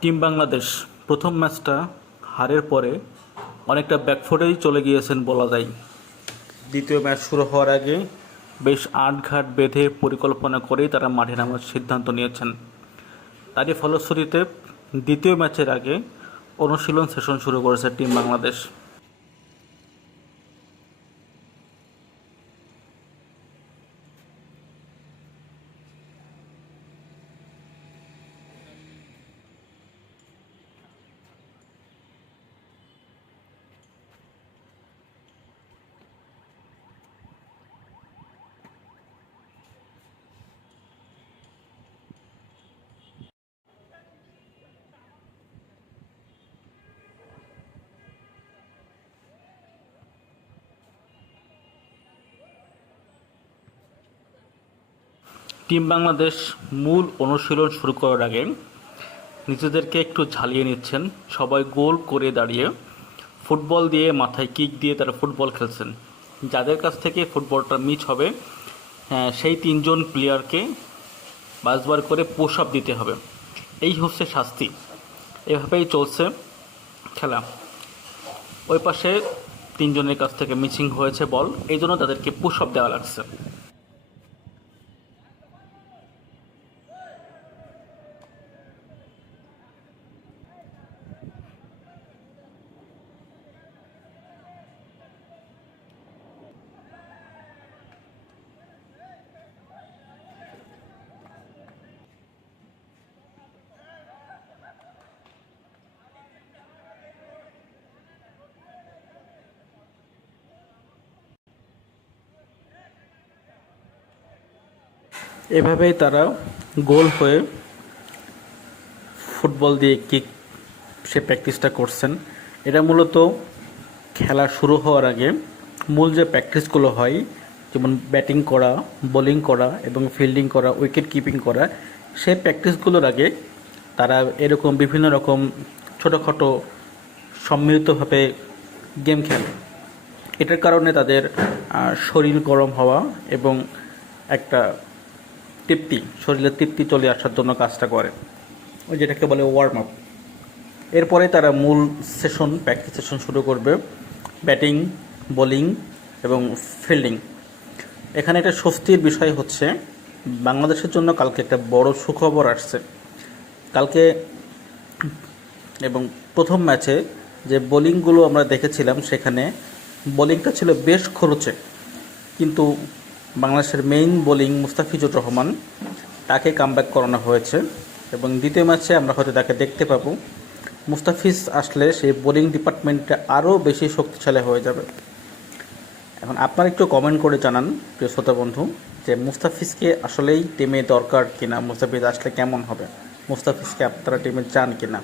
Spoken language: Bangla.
টিম বাংলাদেশ প্রথম ম্যাচটা হারের পরে অনেকটা ব্যাকফুটেই চলে গিয়েছেন বলা যায়। দ্বিতীয় ম্যাচ শুরু হওয়ার আগে বেশ আঁটঘাট বেঁধে পরিকল্পনা করেই তারা মাঠে নামার সিদ্ধান্ত নিয়েছেন। তারই ফলশ্রুতিতে দ্বিতীয় ম্যাচের আগে অনুশীলন সেশন শুরু করেছে টিম বাংলাদেশ। টিম বাংলাদেশ মূল অনুশীলন শুরু করার আগে নিজেদেরকে একটু ঝালিয়ে নিচ্ছেন। সবাই গোল করে দাঁড়িয়ে ফুটবল দিয়ে, মাথায় কিক দিয়ে তারা ফুটবল খেলছেন। যাদের কাছ থেকে ফুটবলটা মিস হবে, সেই তিনজন প্লেয়ারকে বারবার করে পুশ আপ দিতে হবে। এই হচ্ছে শাস্তি। এভাবেই চলছে খেলা। ওই পাশে তিনজনের কাছ থেকে মিসিং হয়েছে বল, এই জন্য তাদেরকে পুশ আপ দেওয়া লাগছে। এভাবেই তারা গোল হয়ে ফুটবল দিয়ে কিক সে প্র্যাকটিসটা করছেন। এটা মূলত খেলা শুরু হওয়ার আগে মূল যে প্র্যাকটিসগুলো হয়, যেমন ব্যাটিং করা, বোলিং করা এবং ফিল্ডিং করা, উইকেট কিপিং করা, সেই প্র্যাকটিসগুলোর আগে তারা এরকম বিভিন্ন রকম ছোটোখাটো সম্মিলিতভাবে গেম খেলে। এটার কারণে তাদের শরীর গরম হওয়া এবং একটা শরীরে তৃপ্তি চলে আসার জন্য কাজটা করে, ওই যেটাকে বলে ওয়ার্ম আপ। এরপরে তারা মূল প্র্যাকটিস সেশন শুরু করবে, ব্যাটিং, বোলিং এবং ফিল্ডিং। এখানে একটা স্বস্তির বিষয় হচ্ছে বাংলাদেশের জন্য কালকে একটা বড় সুখবর আসছে। কালকে এবং প্রথম ম্যাচে যে বোলিংগুলো আমরা দেখেছিলাম, সেখানে বোলিংটা ছিল বেশ খরচে, কিন্তু বাংলাদেশের মেইন বোলিং মুস্তাফিজুর রহমান, তাকে কামব্যাক করানো হয়েছে এবং দ্বিতীয় ম্যাচে আমরা হয়তো তাকে দেখতে পাবো। মুস্তাফিজ আসলে সেই বোলিং ডিপার্টমেন্টটা আরও বেশি শক্তিশালী হয়ে যাবে। এখন আপনারা একটু কমেন্ট করে জানান প্রিয় শ্রোতা বন্ধু, যে মুস্তাফিজকে আসলেই টিমে দরকার কিনা, মুস্তাফিজ আসলে কেমন হবে, মুস্তাফিজকে আপনারা টিমে চান কিনা।